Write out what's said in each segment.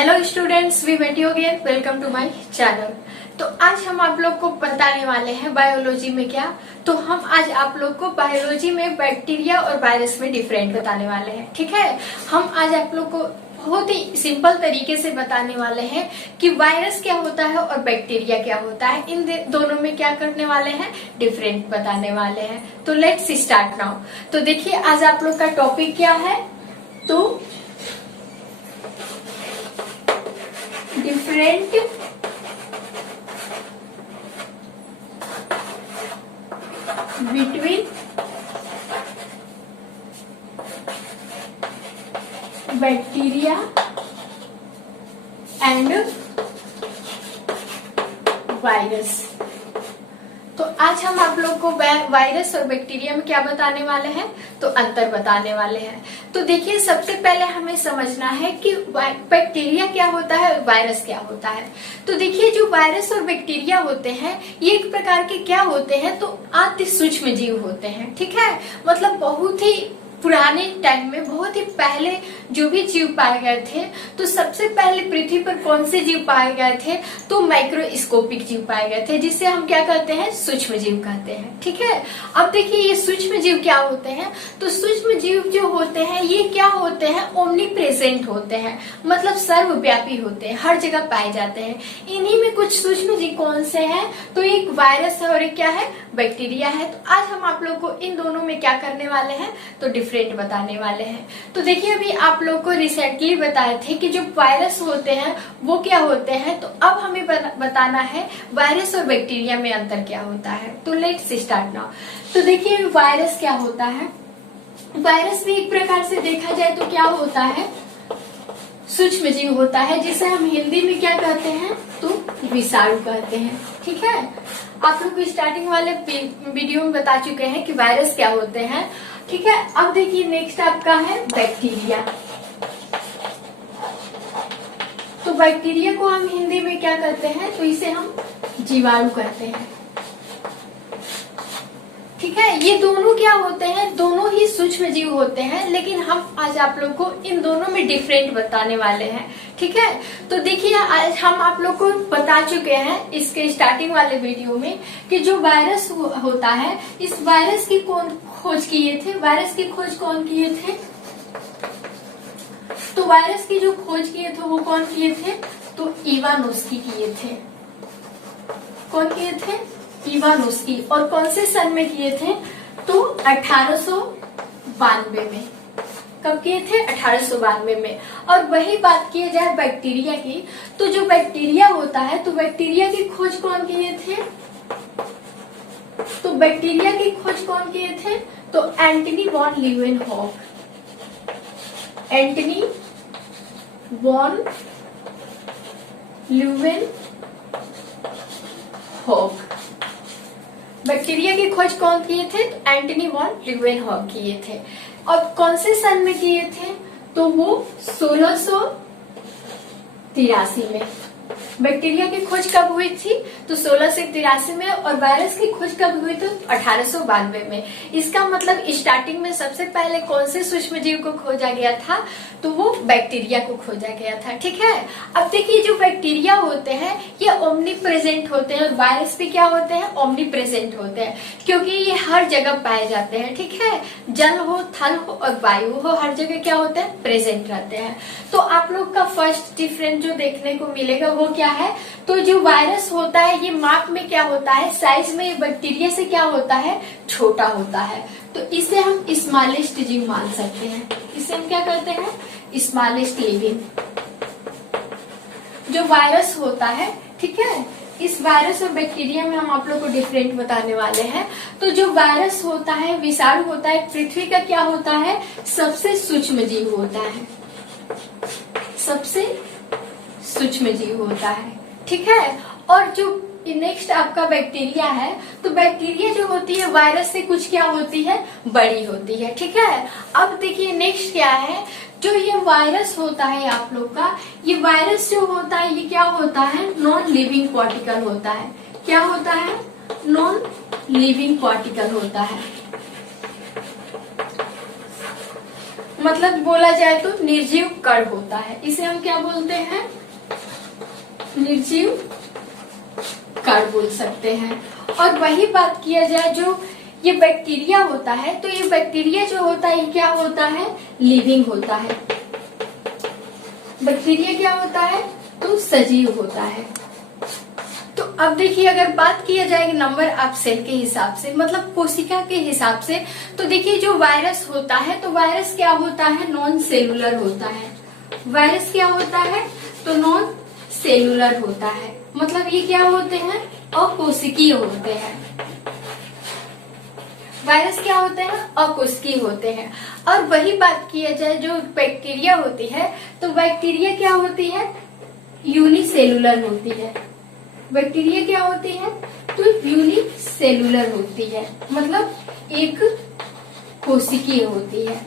Hello students, we met you again. Welcome to my channel. तो आज हम आप लोग को बताने वाले हैं बायोलॉजी में क्या। तो हम आज आप लोग को बायोलॉजी में बैक्टीरिया और वायरस में डिफरेंट बताने वाले हैं। ठीक है, हम आज आप लोग को बहुत ही सिंपल तरीके से बताने वाले हैं कि वायरस क्या होता है और बैक्टीरिया क्या होता है। इन दोनों में क्या करने वाले हैं, डिफरेंट बताने वाले हैं। तो लेट्स स्टार्ट नाउ। तो देखिए, आज आप लोग का टॉपिक क्या है, तो different between bacteria and virus. तो आज हम आप लोग को वायरस और बैक्टीरिया में क्या बताने वाले हैं, तो अंतर बताने वाले हैं। तो देखिए, सबसे पहले हमें समझना है कि बैक्टीरिया क्या होता है और वायरस क्या होता है। तो देखिए, जो वायरस और बैक्टीरिया होते हैं ये एक प्रकार के क्या होते हैं, तो अति सूक्ष्म जीव होते हैं। ठीक है, मतलब बहुत ही पुराने टाइम में, बहुत ही पहले जो भी जीव पाए गए थे, तो सबसे पहले पृथ्वी पर कौन से जीव पाए गए थे, तो माइक्रोस्कोपिक जीव पाए गए थे, जिसे हम क्या कहते हैं, सूक्ष्म जीव कहते हैं। ठीक है, अब देखिए ये सूक्ष्म जीव क्या होते हैं। तो सूक्ष्म जीव जो होते हैं ये क्या होते हैं, ओमनी प्रेजेंट होते हैं, मतलब सर्वव्यापी होते हैं, हर जगह पाए जाते हैं। इन्हीं में कुछ सूक्ष्म जीव कौन से हैं, तो एक वायरस है और एक क्या है, बैक्टीरिया है। तो आज हम आप लोग को इन दोनों में क्या करने वाले हैं, तो डिफरेंट बताने वाले हैं। तो देखिए, अभी आप लोग को रिसेंटली बताए थे कि जो वायरस होते हैं वो क्या होते हैं। तो अब हमें बताना है वायरस और बैक्टीरिया में अंतर क्या होता है। तो लेट्स स्टार्ट नाउ। तो देखिए, वायरस क्या होता है। वायरस भी एक प्रकार से देखा जाए तो क्या होता है, सूक्ष्म जीव होता है, जिसे हम हिंदी में क्या कहते हैं, तो विषाणु कहते हैं। ठीक है, आप लोग को स्टार्टिंग वाले वीडियो में बता चुके हैं कि वायरस क्या होते हैं। ठीक है, अब देखिए नेक्स्ट आपका है बैक्टीरिया। तो बैक्टीरिया को हम हिंदी में क्या कहते हैं, तो इसे हम जीवाणु कहते हैं। ठीक है, ये दोनों क्या होते हैं, दोनों ही सूक्ष्म जीव होते हैं, लेकिन हम आज आप लोग को इन दोनों में डिफरेंट बताने वाले हैं। ठीक है, तो देखिए, आज हम आप लोग को बता चुके हैं इसके स्टार्टिंग वाले वीडियो में कि जो वायरस होता है, इस वायरस की कौन खोज किए थे, वायरस की खोज कौन किए थे, तो वायरस की जो खोज किए थे वो कौन किए थे, तो इवानोस्की किए थे। कौन किए थे, इवानोस्की। और कौन से सन में किए थे, तो 1892 में। कब किए थे, 1892 में। और वही बात की जाए बैक्टीरिया की, तो जो बैक्टीरिया होता है, तो बैक्टीरिया की खोज कौन किए थे, तो बैक्टीरिया की खोज कौन किए थे, तो Antony van Leeuwenhoek. Antony van Leeuwenhoek bacteria की खोज कौन किए थे, तो एंटनी वॉन लीवेनहॉक किए थे। और कौन से सन में किए थे, तो वो 1683 में। बैक्टीरिया की खोज कब हुई थी, तो 1683 में। और वायरस की खोज कब हुई थी, 1892 में। इसका मतलब स्टार्टिंग में सबसे पहले कौन से सूक्ष्म जीव को खोजा गया था, तो वो बैक्टीरिया को खोजा गया था। ठीक है, अब देखिए, जो बैक्टीरिया होते हैं ये ओमनी प्रेजेंट होते हैं, और वायरस भी क्या होते हैं, ओमनी प्रेजेंट होते हैं, क्योंकि ये हर जगह पाए जाते हैं। ठीक है, जल हो, थल हो और वायु हो, हर जगह क्या होते हैं, प्रेजेंट रहते हैं। तो आप लोग का फर्स्ट डिफरेंस जो देखने को मिलेगा वो क्या है, तो जो वायरस होता है ये माप में क्या होता है, साइज में बैक्टीरिया से क्या होता है, छोटा होता है। तो इसे हम स्मॉलेस्ट जीव मान सकते हैं। इसे हम क्या कहते हैं, स्मॉलेस्ट लिविंग जो वायरस होता है। ठीक है, इस वायरस और बैक्टीरिया में हम आप लोग को डिफरेंट बताने वाले हैं। तो जो वायरस होता है, विषाणु होता है, पृथ्वी का क्या होता है, सबसे सूक्ष्म जीव होता है, सबसे सूक्ष्म जीव होता है। ठीक है, और जो नेक्स्ट आपका बैक्टीरिया है, तो बैक्टीरिया जो होती है वायरस से कुछ क्या होती है, बड़ी होती है। ठीक है, अब देखिए नेक्स्ट क्या है, जो ये वायरस होता है आप लोग का, ये वायरस जो होता है ये क्या होता है, नॉन लिविंग पार्टिकल होता है। क्या होता है, नॉन लिविंग पार्टिकल होता है। मतलब बोला जाए तो निर्जीव कण होता है, इसे हम क्या बोलते हैं, निर्जीव कण बोल सकते हैं। और वही बात किया जाए जो ये बैक्टीरिया होता है, तो ये बैक्टीरिया जो होता है ये क्या होता है, लिविंग होता है। बैक्टीरिया क्या होता है, तो सजीव होता है। तो अब देखिए अगर बात किया जाए नंबर ऑफ सेल के हिसाब से, मतलब कोशिका के हिसाब से, तो देखिए जो वायरस होता है, तो वायरस क्या होता है, नॉन सेलुलर होता है। वायरस क्या होता है, तो नॉन सेलुलर होता है, मतलब ये क्या होते हैं, अकोशिकीय होते हैं। वायरस क्या होते हैं, अकोशिकीय होते हैं। और वही बात किया जाए जो बैक्टीरिया होती है, तो बैक्टीरिया क्या होती है, यूनिसेलुलर होती है। बैक्टीरिया क्या होती है, तो यूनिसेलुलर होती है, मतलब एक कोशिकीय होती है।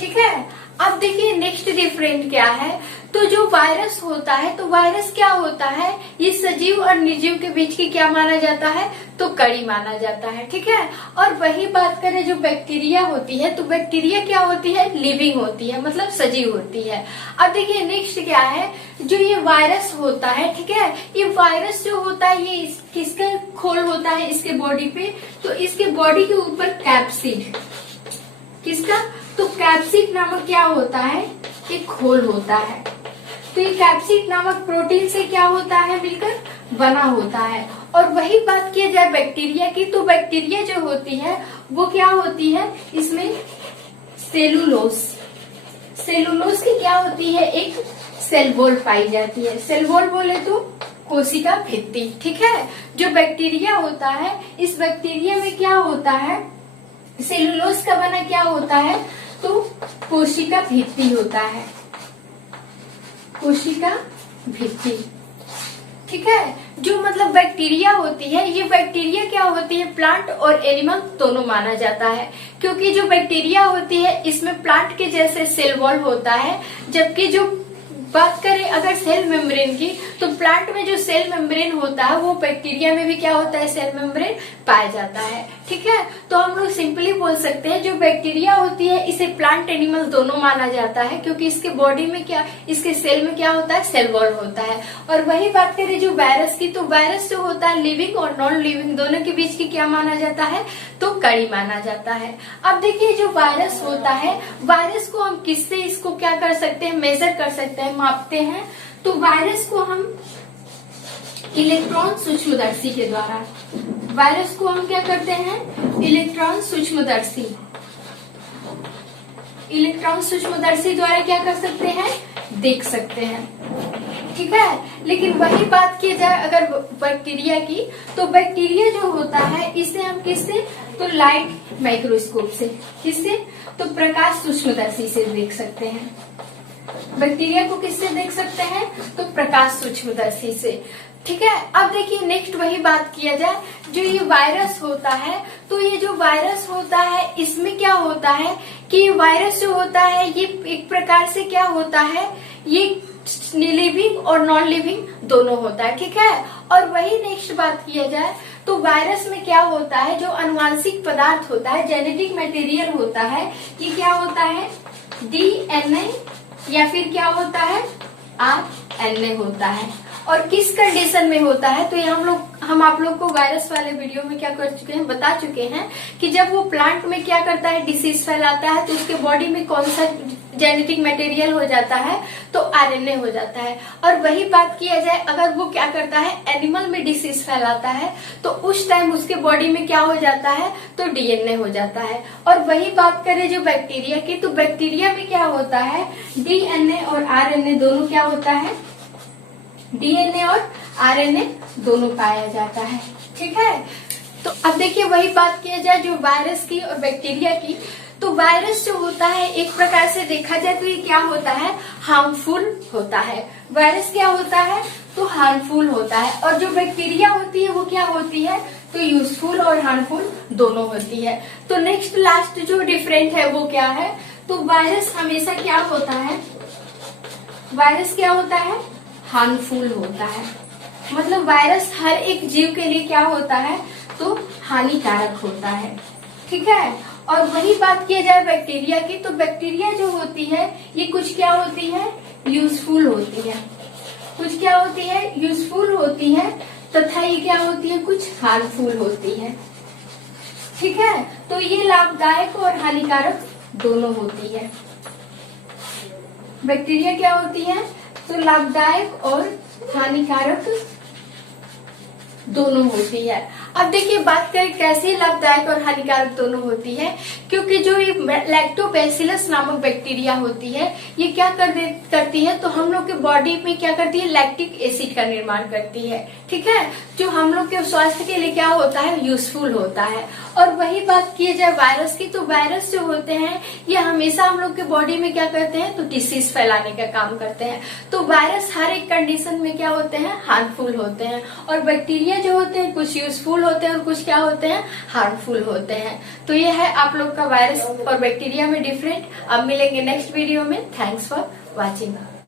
ठीक है। अब देखिए नेक्स्ट डिफरेंट क्या है, तो जो वायरस होता है, तो वायरस क्या होता है, ये सजीव और निर्जीव के बीच की क्या माना जाता है, तो कड़ी माना जाता है। ठीक है। और वही बात करें जो बैक्टीरिया होती है, तो बैक्टीरिया क्या होती है, लिविंग होती है, मतलब सजीव होती है। अब देखिए नेक्स्ट क्या है, जो ये वायरस होता है, ठीक है, ये वायरस जो होता है ये किसका खोल होता है, इसके बॉडी पे, तो इसके बॉडी के ऊपर कैप्सिड, किसका, तो कैप्सिड नामक क्या होता है, एक खोल होता है। तो ये कैप्सिड नामक प्रोटीन से क्या होता है, मिलकर बना होता है। और वही बात किया जाए बैक्टीरिया की, तो बैक्टीरिया जो होती है वो क्या होती है, इसमें सेलुलोज, सेलुलोज की क्या होती है, एक सेल वॉल पाई जाती है। सेल वॉल बोले तो कोशिका भित्ति। ठीक है। जो बैक्टीरिया होता है, इस बैक्टीरिया में क्या होता है, सेलुलोज का बना क्या होता है, तो कोशिका भित्ति होता है, कोशिका भित्ति। ठीक है। जो मतलब बैक्टीरिया होती है, ये बैक्टीरिया क्या होती है, प्लांट और एनिमल दोनों माना जाता है, क्योंकि जो बैक्टीरिया होती है इसमें प्लांट के जैसे सेल वॉल होता है, जबकि जो बात करें अगर सेल मेम्ब्रेन की, तो प्लांट में जो सेल मेम्ब्रेन होता है वो बैक्टीरिया में भी क्या होता है, सेल मेम्ब्रेन पाया जाता है। ठीक है। तो हम लोग सिंपली बोल सकते हैं जो बैक्टीरिया होती है इसे प्लांट एनिमल दोनों माना जाता है, क्योंकि इसके बॉडी में क्या, इसके सेल में क्या होता है, सेल वॉल होता है। और वही बात करें जो वायरस की, तो वायरस जो होता है लिविंग और नॉन लिविंग दोनों के बीच की क्या माना जाता है, तो कड़ी माना जाता है। अब देखिए जो वायरस होता है, वायरस को हम किससे इसको क्या कर सकते हैं, मेजर कर सकते हैं, मापते हैं। तो वायरस को हम इलेक्ट्रॉन सूक्ष्मदर्शी के द्वारा, वायरस को हम क्या करते हैं, इलेक्ट्रॉन सूक्ष्मदर्शी, इलेक्ट्रॉन सूक्ष्मदर्शी द्वारा क्या कर सकते हैं, देख सकते हैं। ठीक है। लेकिन वही बात की जाए अगर बैक्टीरिया की, तो बैक्टीरिया जो होता है इसे हम किससे, तो लाइट माइक्रोस्कोप से, किससे, तो प्रकाश सूक्ष्मदर्शी से देख सकते हैं। बैक्टीरिया को किससे देख सकते हैं, तो प्रकाश सूक्ष्मदर्शी से। ठीक है। अब देखिए नेक्स्ट वही बात किया जाए, जो ये वायरस होता है, तो ये जो वायरस होता है इसमें क्या होता है कि वायरस जो होता है ये एक प्रकार से क्या होता है, ये लिविंग और नॉन लिविंग दोनों होता है। ठीक है। और वही नेक्स्ट बात किया जाए, तो वायरस में क्या होता है, जो आनुवांशिक पदार्थ होता है, जेनेटिक मटेरियल होता है, ये क्या होता है, DNA या फिर क्या होता है, RNA होता है। और किस कंडीशन में होता है, तो ये हम आप लोग को वायरस वाले वीडियो में क्या कर चुके हैं, बता चुके हैं कि जब वो प्लांट में क्या करता है, डिसीज फैलाता है, तो उसके बॉडी में कौन सा जेनेटिक मटेरियल हो जाता है, तो RNA हो जाता है। और वही बात किया जाए अगर वो क्या करता है, एनिमल में डिसीज फैलाता है, तो उस टाइम उसके बॉडी में क्या हो जाता है, तो DNA हो जाता है। और वही बात करें जो बैक्टीरिया की, तो बैक्टीरिया में क्या होता है, DNA और RNA दोनों क्या होता है, DNA और RNA दोनों पाया जाता है। ठीक है। तो अब देखिए वही बात किया जाए जो वायरस की और बैक्टीरिया की, तो वायरस जो होता है एक प्रकार से देखा जाए तो ये क्या होता है, हार्मफुल होता है। वायरस क्या होता है, तो हार्मफुल होता है। और जो बैक्टीरिया होती है वो क्या होती है, तो यूजफुल और हार्मफुल दोनों होती है। तो नेक्स्ट लास्ट जो डिफरेंट है वो क्या है, तो वायरस हमेशा क्या होता है, वायरस क्या होता है, हार्मफुल होता है। मतलब वायरस हर एक जीव के लिए क्या होता है, तो हानिकारक होता है। ठीक है। और वही बात किया जाए बैक्टीरिया की, तो बैक्टीरिया जो होती है ये कुछ क्या होती है, यूजफुल होती है। कुछ क्या होती है, यूजफुल होती है, तथा ये क्या होती है, कुछ हार्मफुल होती है। ठीक है, तो ये लाभदायक और हानिकारक दोनों होती है। बैक्टीरिया क्या होती है, तो लाभदायक और हानिकारक दोनों होती है। अब देखिए बात करें कैसे लाभदायक और हानिकारक दोनों होती है, क्योंकि जो ये लैक्टोबैसिलस नामक बैक्टीरिया होती है ये क्या करती है, तो हम लोग के बॉडी में क्या करती है, लैक्टिक एसिड का निर्माण करती है। ठीक है, जो हम लोग के स्वास्थ्य के लिए क्या होता है, यूजफुल होता है। और वही बात की जाए वायरस की, तो वायरस जो होते हैं ये हमेशा हम लोग के बॉडी में क्या करते हैं, तो डिसीज फैलाने का काम करते हैं। तो वायरस हर एक कंडीशन में क्या होते हैं, हार्मफुल होते हैं। और बैक्टीरिया जो होते हैं कुछ यूजफुल होते हैं और कुछ क्या होते हैं, हार्मफुल होते हैं। तो ये है आप लोग का वायरस और बैक्टीरिया में डिफरेंट। अब मिलेंगे नेक्स्ट वीडियो में। Thanks for watching.